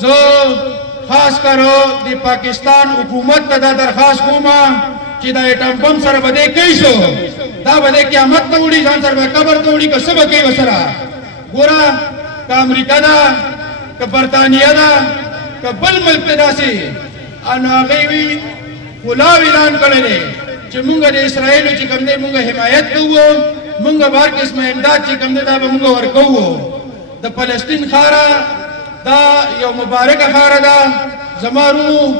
زه خاص کر د پاکستان حکومت ته دا درخواست کوم چې دا اټم بم سره به دې کوي شو دا به د قیامت ته وړي ځان سره به قبر ته وړي که څه به کوي ورسره ګوره که امریکا ده که برطانیه ده که بل ملک ته داسې نو هغې وي خلاو اعلان کړی دی چې مونږ د اسرائیلو چې کوم دی مونږ حمایت کوو مونږ به هر قسمه امداد چې کوم دی دا به مونږ ورکوو د فلسطین خاره دا یو مبارکه خاره ده زما ورونو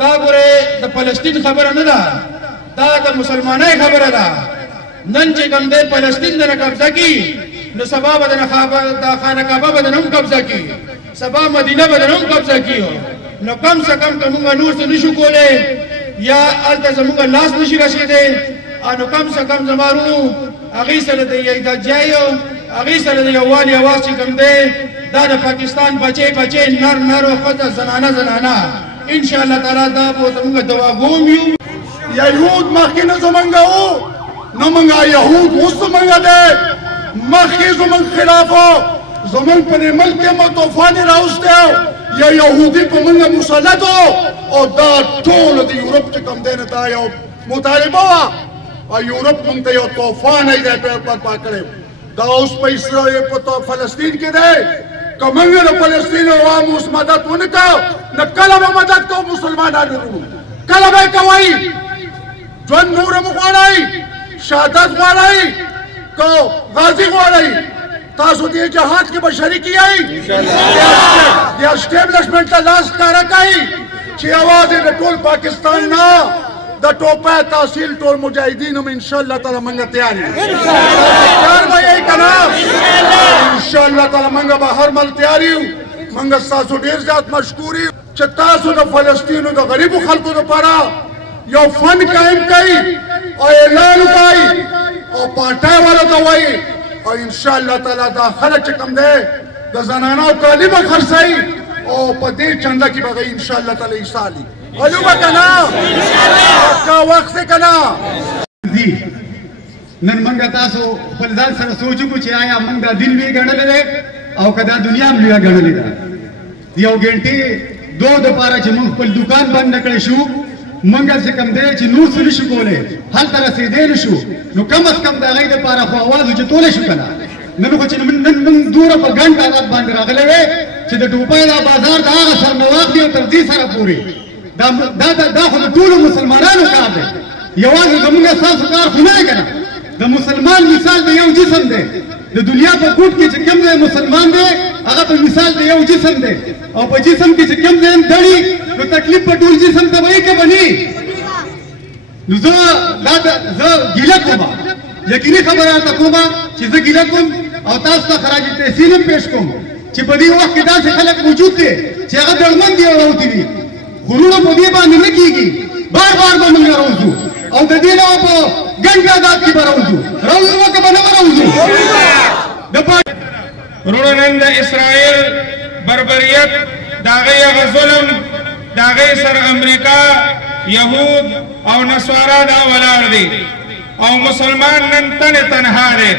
دا ګورې د فلسطین خبره نه ده دا د مسلمانۍ خبره ده نن چې کوم دی فلسطین دنه قبضه کي نو سبا به د خانه کعبه به دنه هم قبضه کي سبا مدینه به دنه هم قبضه کي نو کم سے کم که مونږ نور څه نشو کولی یا هلته زمونږ لاس نشي رسېدی نو کم سے کم زما ورونو هغې سره د یتجایو هغې سره د یووالي اواز چې کوم دی دا د پاکستان بچی بچی نر نر و ښځه زنانه زنانه انشاءالله تعالی دا به ورته مونږ دواګوم یو یهود مخکې نه زمونږ وو نو مونږ یهود اوس زمونږ دی مخکې زمونږ خلاف و زمونږ په دې ملک کې مو طوفان یې راوستی یا یهودي په مونږ مسلط او دا ټول د یورپ چې کوم دی نه دا یو مطالبه وه او یورپ مونږ ته یو طوفان یې دی برپا کړی دا اوس په فلسطین کې دی که مونږ د فلسطین عوامو اوس مدد ونه کړو نو کله به مدد کوو مسلمانانو ورونو کله به یې کوئ ژوند نور هم غواړئ شهادت غواړئ که غازي غواړئ تاسو دې جهاد کې به شریک یئ د اسټیبلشمنټ ته لاس ښکاره کوئ چې یوازې د ټول پاکستان نه د ټوپۍ تحصیل ټول مجاهدین هم انشاءالله تعالی موږ تیار یو تیار به یئ که نه انشاءالله تعالی موږ به هر مل تیار یو موږ ستاسو ډېر زیات مشکور یو چې تاسو د فلسطینو د غریبو خلکو دپاره یو فن قایم کوئ او اعلان وکړئ او پارټۍ والو ته وایي او انشاءالله تعالی دا خلک چې کوم دی د زنانو کالي به خرڅوي او په دې چنده کې به هغوی انشاءالله تعالی ایسالي ولو به که نه که وخت دی که نه نن موږ تاسو خپل ځان سره سوچ وکړو چې آیا موږ دا دین لوی ګڼلی دی او که دا دنیا هم لویه ګڼلې ده یو ګنټې دو دپاره چې موږ خپل دوکان بند نه کړی شو موږ چې کوم دی چې نور څه نشو کولی هلته رسېدی نه شو نو کم از کم د هغوی دپاره خو اواز اوچتولی شو که نه نن خو چې نن موږ دومره په ګڼ تعداد باندې راغلی وی چې د ټوپۍ دا بازار د هغه سر نه واخلي او تر دې سره پورې دا خو د ټولو مسلمانانو کار دی یوازې زموږ ستاسو کار خو نه دی که نه د مسلمان مثال د یو جسم دی د دنیا په کوټ کې چې کوم دی مسلمان دی هغه په مثال د یو جسم دی او په جسم کې چې کوم دی دړي نو تکلیف په ټول جسم ته به یې که به نه نو زه ګیله کوم یقیني خبره درته کوم چې زه ګیله کوم او تاسو ته خراج تحسین هم پیش کوم چې په دې وخت کې داسې خلک موجود دي چې هغه ډړمن دي او راوتي دي غرونه په دې باندې نه کېږي بار بار به موږ راوځو او د دې نه په ګڼ تعداد کې به راوځو که به نه به راوځو وروڼو نن د اسرائیل بربریت د هغې هغه ظلم د هغې سره امریکا یهود او نصارا دا ولاړ دي او مسلمان نن تنې تنها دی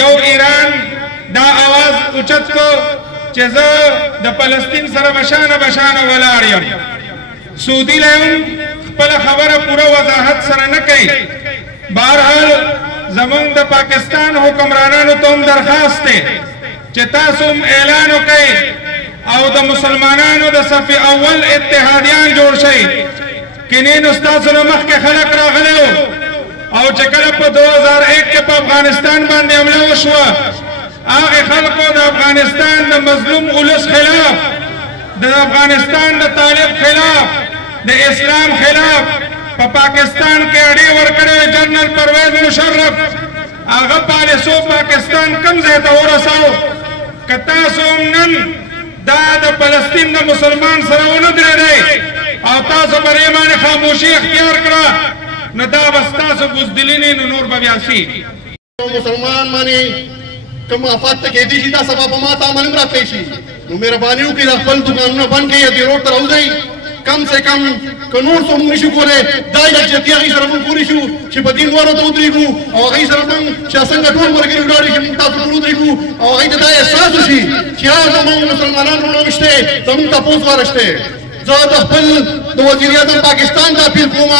یو ایران دا آواز اوچت کو چې زه د فلسطین سره بشانه ولاړ یم سعودي له هم خپله خبره پوره وضاحت سره نه کوي بهرحال زمونږ د پاکستان حکمرانانو ته هم درخواست دی چې تاسو هم اعلان وکئ او د مسلمانانو د صف اول اتحادیان جوړ شئ کینې نو ستاسو نه مخکې خلک راغلی وو او چې کله په 2001 کې په افغانستان باندې حمله وشوه هغې خلکو د افغانستان د مظلوم ولس خلاف د افغانستان د طالب خلاف د اسلام خلاف په پاکستان کې اډې ورکړې جنرال پرویز مشرف هغه پالیسو پاکستان کم ځای ته ورساو که تاسو هم نن دا د فلسطین د مسلمان سره ونه درېدئ او تاسو په دې باندې خاموشي اختیار کړه نو دا به ستاسو بزدلي نه نو نور به بیا سي مسلمان باندې کوم آفات ته کېدی شي دا سبا په ما ته عمل هم راپېښ شي نو مهرباني وکړئ دا خپل دوکانونه بند کړئ یا دې روډ ته راوځئ کم سے کم کنور سو مونږ نشو کولای دا یکجهتي هغې سره مونږ کولی شو چې په دین وارو ته ودرېږو او هغې سره مونږ چې څنګه ټول ملګري ولاړ شي مونږ تاسو ټول ودرېږو او هغې ته دا احساس وشي چې زموږ مسلمانان وروڼه شته زموږ تپوس واره شته زه د خپل د وزیر اعظم پاکستان ته اپیل کوم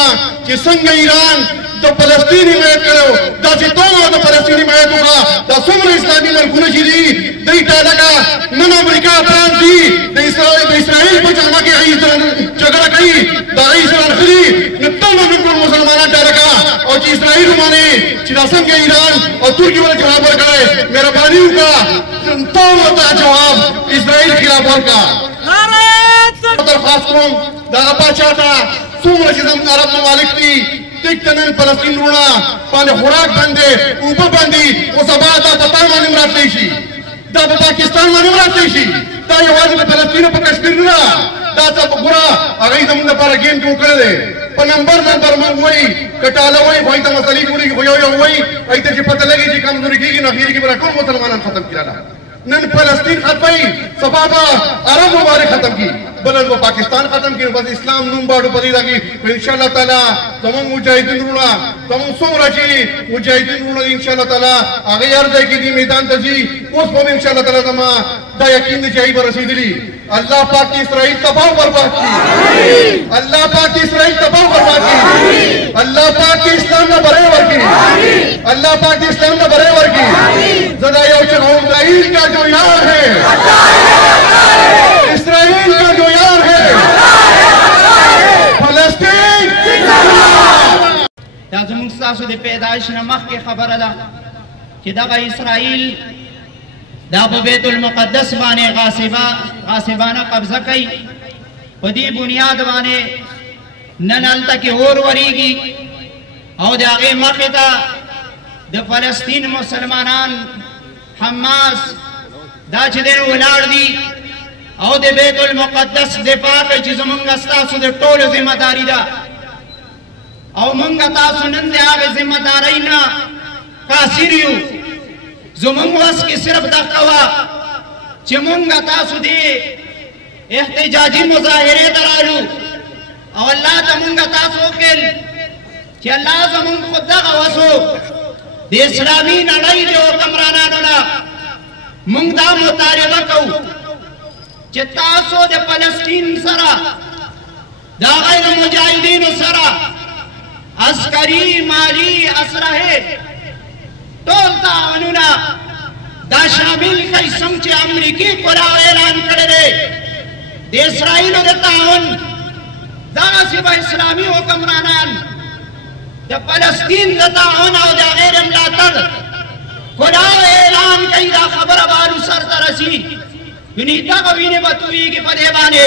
چې څنګه ایران د فلسطین حمایت کړو داسې ټول د فلسطین حمایت وکړه دا څومره اسلامي ملکونه چې دي دوی ته لکه نن امریکا فرانس دي د اسرائیل په جامه کې هغې سره جګړه کوي د هغې سره نښلي نو ټول ټول مسلمانان ته لکه او چې اسرائیل ومانې چې دا څنګه ایران او ترکي ورته جواب ورکړی مهرباني وکړه ټول ورته جواب اسرائیل خلاف ورکړه درخواست کوم دغه پاچا ته څومره چې زموږ عرب ممالک دي دیکھتے نن فلسطین رونا پانے خوراک بندے اوپر بندی وہ سبا دا پتا مانی مرات لیشی دا پاکستان مانی مرات لیشی دا یوازی پا فلسطین پا کشمیر نرا دا تا پا گورا اگئی زمون دا پارا گیم کیوں کردے پا نمبر من ہوئی کٹالا ہوئی بھائی تا مسئلی جوڑی کی خویو ہوئی ایتا چی پتہ لگی چی کمزوری کی نخیری کی برا کون مسلمانان ختم کیا لا نن فلسطین ختمی سبابا عرب مبارک ختم کی بلد وہ پاکستان ختم کی بس اسلام نوم باڑو پدیدہ کی انشاءاللہ تعالی تمام مجاہدین رونا تمام سمرہ چی مجاہدین رونا انشاءاللہ تعالی آگئی عرضے کی دی میدان تزی اس پر انشاءاللہ تعالی تمام دا یقین دی چاہی برسید لی اللہ پاک کی اسرائیل تباہ برباد کی اللہ پاک کی اسرائیل تباہ برباد کی اللہ پاک کی اسلام نہ برے ور کی اللہ پاک کی اسلام نہ برے ور کی زدہ یو چنہوں اسرائیل کا جو یار ہے اسرائیل کا جو یار ہے فلسطین دا زمونږ ستاسو د پیدایش نه مخکې خبره ده چې دغه اسرائیل دا په بیت المقدس باندې غاصبانه قبضه کوي په دې بنیاد باندې نن هلته کې اور ورېږي او د هغې مخې ته د فلسطین مسلمانان حماس دا چې دی ولاړ دي او د بیت المقدس دفاع کوي چې زمونږ ستاسو د ټولو ذمه داري ده او مونږ تاسو نن د هغې ذمه دارۍ نه قاصر یو زمونږ وس کې صرف دغه وه چې مونږ تاسو دې احتجاجي مظاهرې ته رالو او الله ته مونږ تاسو وکړل چې الله زمونږ خو دغه وسو د اسلامي نړۍ د حکمرانانو نه مونږ دا مطالبه کوو چې تاسو د فلسطین سره د غیر مجاهدینو سره عسکري مالي اسلحې ټول تعاونونه دا شامل کړئ څنګه چې امریکې پلاو اعلان کړی دی د اسرائیلو د تعاون دغسې به اسلامي حکمرانان د فلسطین د تعاون او د هغې د ملاتړ پلاو اعلان کوي دا خبره به سر ته رسي یعنې دغه وینې به تویېږي په دې باندې